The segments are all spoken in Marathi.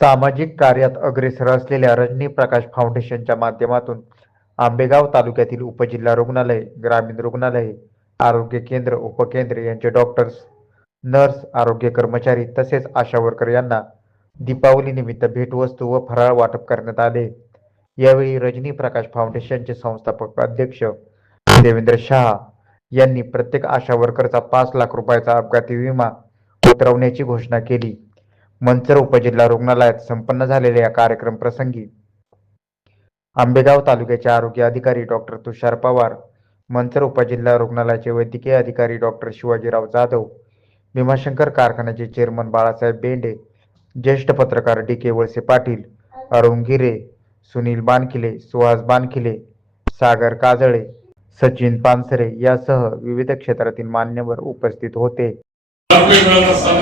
सामाजिक कार्यात अग्रेसर असलेल्या रजनी प्रकाश फाउंडेशनच्या माध्यमातून आंबेगाव तालुक्यातील उपजिल्हा रुग्णालय ग्रामीण रुग्णालय आरोग्य केंद्र उपकेंद्र यांचे डॉक्टर्स नर्स आरोग्य कर्मचारी तसेच आशा वर्कर यांना दीपावलीनिमित्त भेटवस्तू व फराळ वाटप करण्यात आले. यावेळी रजनी प्रकाश फाउंडेशनचे संस्थापक अध्यक्ष देवेंद्र शहा यांनी प्रत्येक आशा वर्करचा पाच लाख रुपयाचा अपघाती विमा उतरवण्याची घोषणा केली. मंचर उपजिल्हा रुग्णालयात संपन्न झालेल्या या कार्यक्रम प्रसंगी आंबेगाव तालुक्याचे आरोग्य अधिकारी डॉक्टर तुषार पवार मंचर उपजिल्हा रुग्णालयाचे वैद्यकीय अधिकारी डॉक्टर शिवाजीराव जाधव भीमाशंकर कारखान्याचे चेअरमन बाळासाहेब बेंडे ज्येष्ठ पत्रकार डी के वळसे पाटील अरुण गिरे सुनील बानखिले सुहास बानखिले सागर काजळे सचिन पानसरे यासह विविध क्षेत्रातील मान्यवर उपस्थित होते.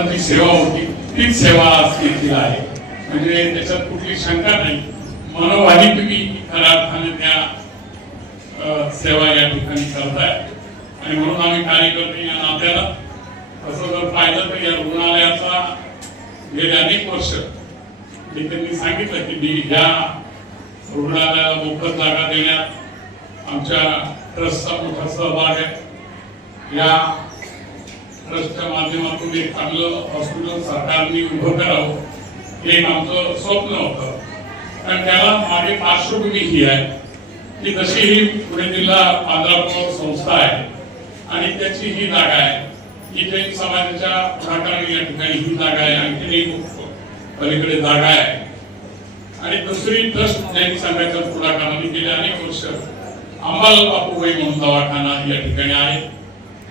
रुपये सेवा होती. तीच सेवा आज देखील आहे. म्हणजे त्याच्यात कुठली शंका नाही. मनोवाही तुम्ही खऱ्या अर्थाने त्या सेवा या ठिकाणी करताय. आणि म्हणून आम्ही कार्यकर्ते या नात्याला तसं जर पाहिलं तर या रुग्णालयाचा गेले अनेक वर्ष मी त्यांनी सांगितलं की मी ह्या रुग्णालयाला मोफत जागा देण्यात आमच्या ट्रस्टचा मोठा सहभाग आहे. या ट्रस्टच्या माध्यमातून एक चांगलं हॉस्पिटल सरकारने उभं करावं हे एक आमचं स्वप्न होतं. कारण त्याला मागे पार्श्वभूमी ही आहे. की जशी ही पुणे जिल्हा आंध्रापूर संस्था आहे आणि त्याची ही जागा आहे. इथे जैन समाजाच्या पुढाकाराने या ठिकाणी ही जागा आहे. आणखी एक पलीकडे जागा आहे. आणि दुसरी ट्रस्ट जैन संघाच्या पुढाकाराने गेले अनेक वर्ष अंबाल बापूबाई म्हणून दवाखाना या ठिकाणी आहे.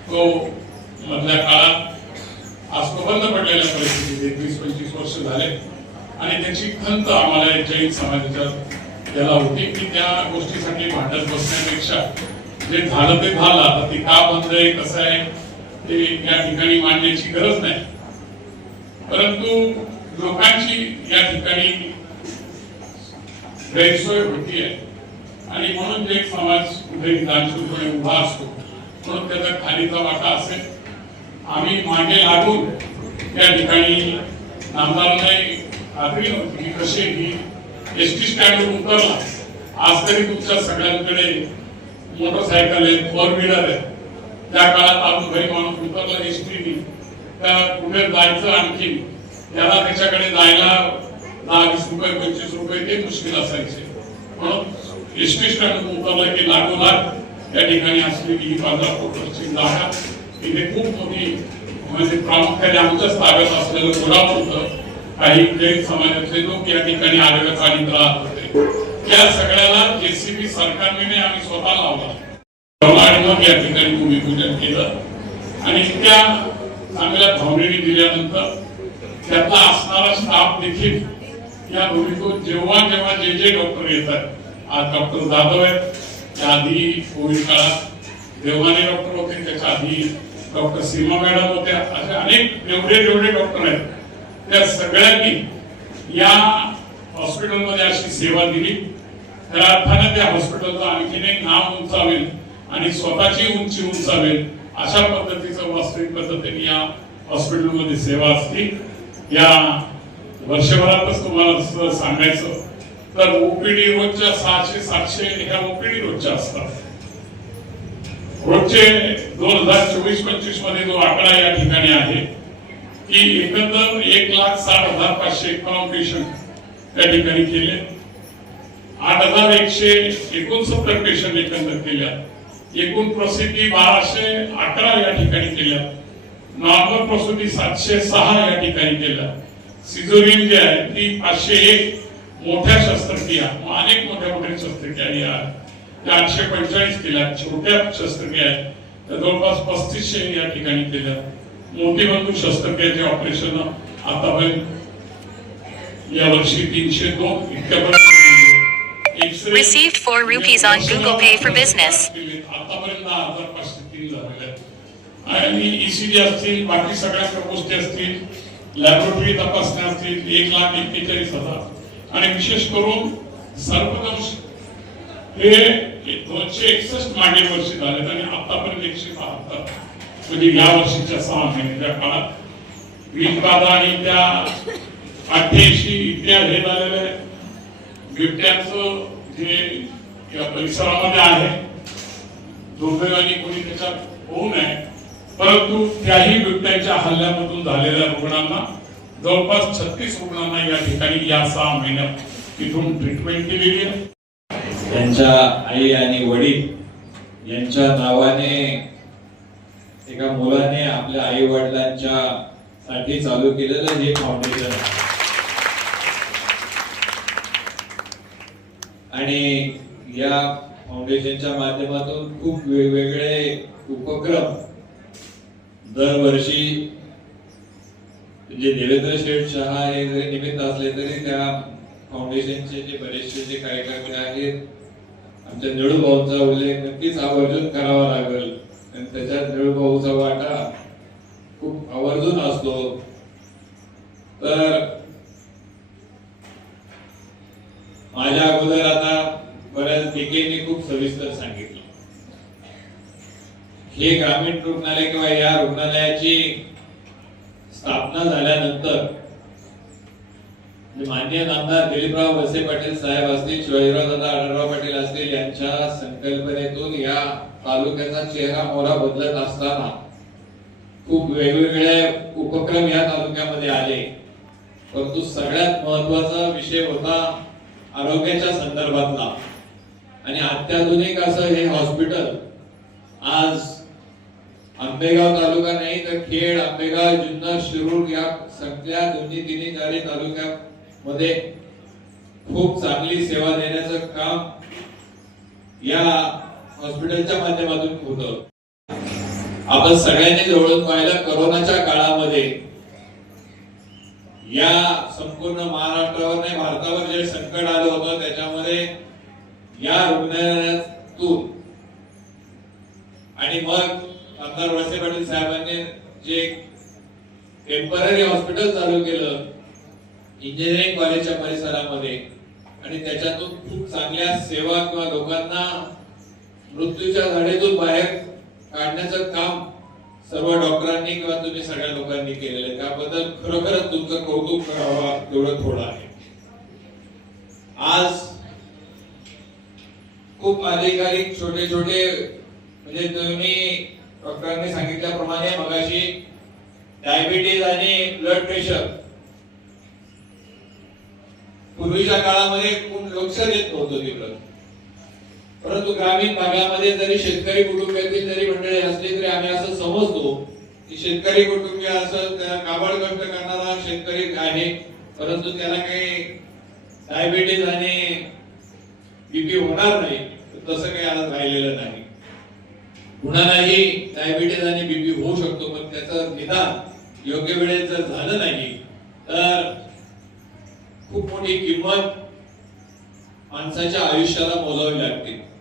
तो मधल्या काळात आज तो बंद पडलेल्या परिस्थितीत एकवीस पंचवीस वर्ष झाले. आणि त्याची खंत आम्हाला जैन समाजाच्या याला होती की त्या गोष्टीसाठी भांडत बसण्यापेक्षा जे झालं ते झालं. आता ते का बंद आहे कसं आहे ते या ठिकाणी मांडण्याची गरज नाही. परंतु लोकांची या ठिकाणी गैरसोय होतीये आणि म्हणून जे समाज कुठे दानशूरपणे उभा असतो. म्हणून त्याचा खालीचा वाटा असेल. आम्ही मागे लागून त्या ठिकाणी नामदारांना खात्री नव्हती की कसे एस टी स्टँडवर उतरला. आज तरी तुमच्या सगळ्यांकडे मोटरसायकल आहेत फोर व्हीलर आहेत. त्या काळात आपण घरी माणूस उतरला एस टी त्या कुठे जायचं आणखी? त्याला त्याच्याकडे जायला दहा वीस रुपये पंचवीस रुपये ते मुश्किल असायचे. म्हणून एस टी स्टँड उतरला की लागोलाग त्या ठिकाणी असलेली ही पंधरा जागा तिथे खूप मोठी म्हणजे प्रामुख्याने आमच्याच ताब्यात असलेलं कोल्हापूरचं काही जैन समाजाचे लोक या ठिकाणी आलेल्या चाळीत राहत होते त्या सगळ्याला जेसीबी सरकारने आम्ही स्वतः लावला. आणि मग या ठिकाणी भूमिपूजन केलं. आणि त्या चांगल्या भावनेने दिल्यानंतर त्यातला असणारा स्टाफ देखील या भूमिकेत जेव्हा जेव्हा जे जे डॉक्टर येतात आज डॉक्टर जाधव आहेत त्या आधी कोविड काळात देवाने डॉक्टर होते त्याच्या आधी डॉक्टर सीमा मॅडम होत्या असे अनेक जेवढे जेवढे डॉक्टर आहेत. त्या सगळ्यांनी या हॉस्पिटलमध्ये अशी सेवा दिली. तर अर्थानं त्या हॉस्पिटलचं आणखीन एक नाव उंचावेल आणि स्वतःची उंची उंचावेल अशा पद्धतीचं वास्तविक पद्धतीने या हॉस्पिटलमध्ये सेवा असते या वर्षभरातच तुम्हाला सांगायचं तर ओपीडी रोजच्या सहाशे सातशे ह्या ओपीडी रोजच्या असतात. रोजचे दोन हजार चोवीस पंचवीसमध्ये जो आकडा या ठिकाणी आहे की एकंदर एक लाख साठ हजार पाचशे एकावन्न पेशंट त्या ठिकाणी केले. आठ हजार एकशे एकोणसत्तर पेशंट एकंदर केल्या. एकूण प्रसिद्धी बाराशे अकरा या ठिकाणी केल्या. नॉर्मल प्रसूती सातशे सहा या ठिकाणी केल्या. सिझोरियन जी आहे ती पाचशे एक मोठ्या शस्त्रक्रिया अनेक मोठ्या मोठ्या शस्त्रक्रिया या आठशे पंचेचाळीस केल्या. छोट्या शस्त्रक्रिया आहेत. जवळपास पस्तीसशे या ठिकाणी केल्या. मोठी बंधू शस्त्रक्रियाचे ऑपरेशन आतापर्यंत या वर्षी तीनशे दोन इतक्यापर्यंत Received 4 rupees on Google Pay for Business. आतापर्यंत दहा हजार पाचशे तीन झालेले आहेत. आणि ईसीजी असतील बाकी सगळ्या गोष्टी असतील लॅबोरेटरी तपासण्या असतील एक लाख एक्केचाळीस हजार. आणि विशेष करून सर्वदंश हे दोनशे एकसष्ट मागे वर्षी झालेत आणि आतापर्यंत एकशे बहात्तर म्हणजे या वर्षीच्या सहा महिन्याच्या काळात वीज बाधा आणि त्या अठ्ठ्याऐंशी इतक्या हे झालेलं आहे बिबट्याचं जे या परिसरामध्ये आहे दुर्दैवाने कोणी त्याच्यात होऊ नये. परंतु त्याही बिबट्याच्या हल्ल्यामधून झालेल्या रुग्णांना जवळपास छत्तीस रुग्णांना या ठिकाणी या सहा महिन्यात तिथून ट्रीटमेंट केलेली आहे. त्यांच्या आई आणि वडील यांच्या नावाने एका मुलाने आपल्या आई वडिलांच्या साठी चालू केलेलं हे फाउंडेशन आणि या फाउंडेशनच्या माध्यमातून खूप वेगवेगळे उपक्रम दरवर्षी जे देवेंद्र शेठ शहा हे जरी निमित्त असले तरी त्या फाउंडेशनचे जे बरेचसे जे कार्यकर्ते आहेत आमच्या निळूभाऊंचा उल्लेख नक्कीच आवर्जून करावा लागेल. आणि त्याच्यात निळूभाऊचा वाटा खूप आवर्जून असतो. तर माझ्या अगोदर आता बऱ्याच डिकेनी खूप सविस्तर सांगितलं. हे ग्रामीण रुग्णालय किंवा या रुग्णालयाची स्थापना झाल्यानंतर माननीय मान्य नामदार दिलीपराव वसे पाटील साहेब असतील शिवाजीराव दादा आढळराव पाटील असतील यांच्या संकल्पनेतून या तालुक्याचा चेहरा मोहरा बदलत असताना खूप वेगवेगळे उपक्रम या तालुक्यामध्ये आले. परंतु सगळ्यात महत्त्वाचा विषय होता आरोग्याच्या संदर्भातला. आणि अत्याधुनिक असं हे हॉस्पिटल आज आंबेगाव तालुका नाही तर खेड आंबेगाव जुन्नर शिरूर या सगळ्या दोन्ही तिन्ही चारी मध्ये खूप चांगली सेवा देण्याचं काम या हॉस्पिटलच्या माध्यमातून होतं आपण सगळ्यांनी जवळून पाहिलं करोनाच्या काळामध्ये या संपूर्ण महाराष्ट्रावर नाही भारतावर जे संकट आलं होतं त्याच्यामध्ये या रुग्णालयातून आणि मग आमदार वळसे पाटील साहेबांनी जे टेंपररी हॉस्पिटल चालू केलं इंजिनिअरिंग कॉलेजच्या परिसरामध्ये. आणि त्याच्यातून खूप चांगल्या सेवा किंवा लोकांना मृत्यूच्या झाडीतून बाहेर काढण्याचं काम सर्व डॉक्टरांनी किंवा तुम्ही सगळ्या लोकांनी केलेलं आहे. त्याबद्दल खरोखरच तुमचं कौतुक करावा तेवढं थोडं आहे. आज खूप अधिकाधिक छोटे छोटे म्हणजे तुम्ही डॉक्टरांनी सांगितल्याप्रमाणे मगाशी डायबिटीज आणि ब्लड प्रेशर पूर्वीच्या काळामध्ये कोण लक्ष देत नव्हतं तिकडं. परंतु ग्रामीण भागामध्ये जरी शेतकरी कुटुंबातील जरी मंडळी असली तरी आम्ही असं समजतो की शेतकरी कुटुंबीय असं त्या काबाड कष्ट करणारा शेतकरी आहे. परंतु त्याला काही डायबिटीज आणि बीपी होणार नाही. तसं काही आज राहिलेलं नाही. कुणालाही डायबिटीज आणि बीपी होऊ शकतो पण त्याचं निदान योग्य वेळेत जर झालं नाही तर खूप मोठी किंमत माणसाच्या आयुष्याला बोलावी लागते.